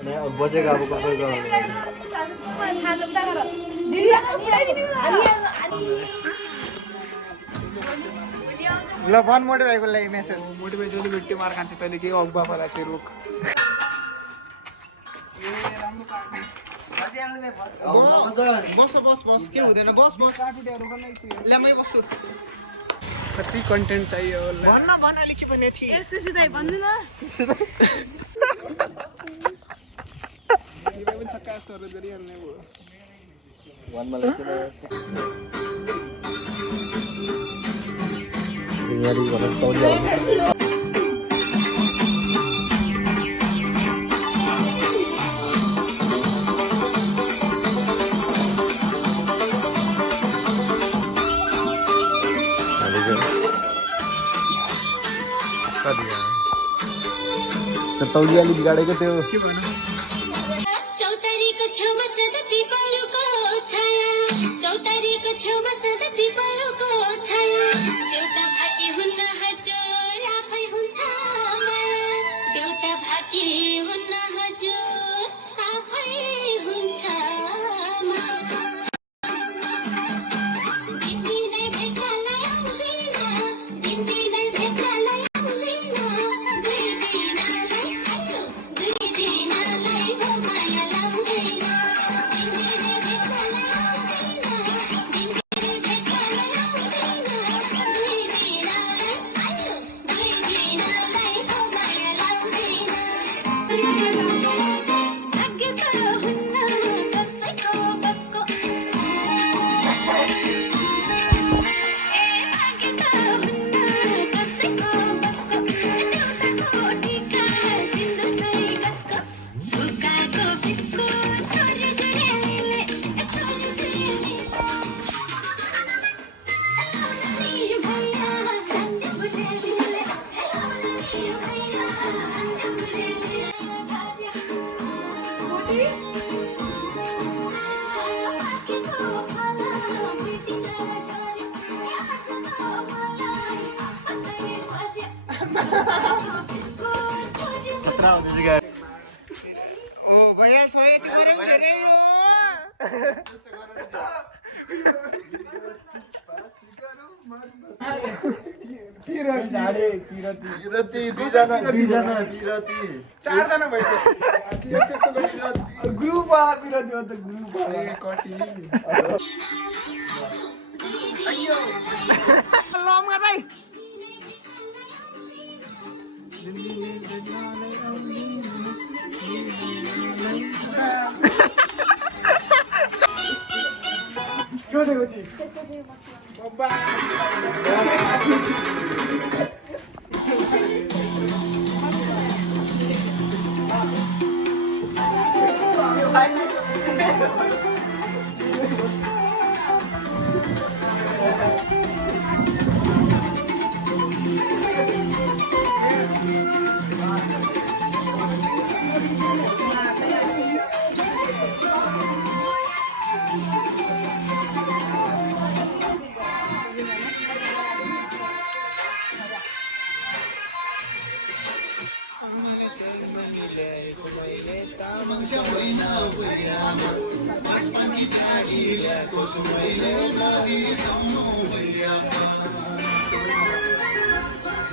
बसेको अब कसैको ल भन मोटिभेटको लागि मेसेज मोटिभेट जहिले भेट्यो मार खान्छ तैँले के अग बाबालाई चाहिँ रोक बस बस बस के हुँदैन बस बस ल्यामै बस्छु कति कन्टेन्ट चाहियो भन्न भन अलिक के भन्ने थिए सुसुदाई भन्दैन पनि छक्का जस्तोहरू गरिहाल्ने भयो वनमा लेख्छु रियाली भनेर तौलिया तौलियाले बिगाडेको त्यो के भन्नु चौतारीको छेउमा सदा पिपलको छाया चौतारीको छेउमा सदा पिपलको छाया देउता भाकी हुन्न हजुर आफै हुन्छ माया देउता भाकी हुन्न हजुर आफै हुन्छ माया दिनै भेट्नलाई आउँदैन दिनै भेट्नलाई ओ भैया सोए तिम्रो धेरै हो चारजना ग्रुप वाला पिरती हो त ग्रुप वाला कति अयो लमगा भाइ क्यों देखो जी बाबा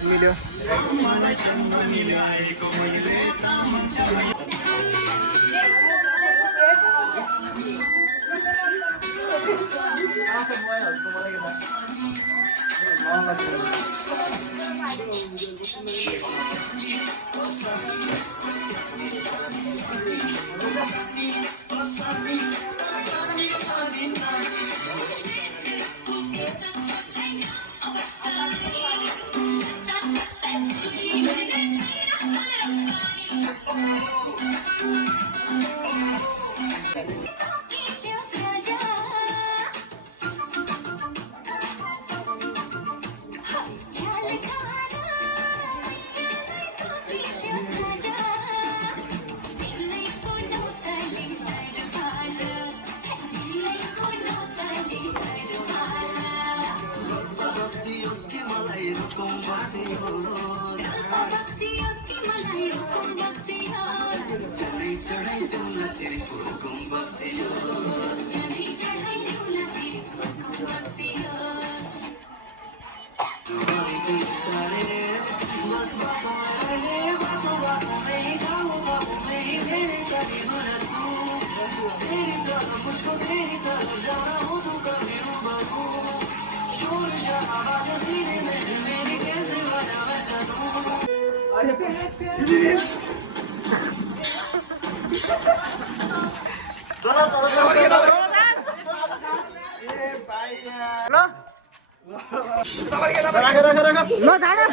मिल्यो ल झाडा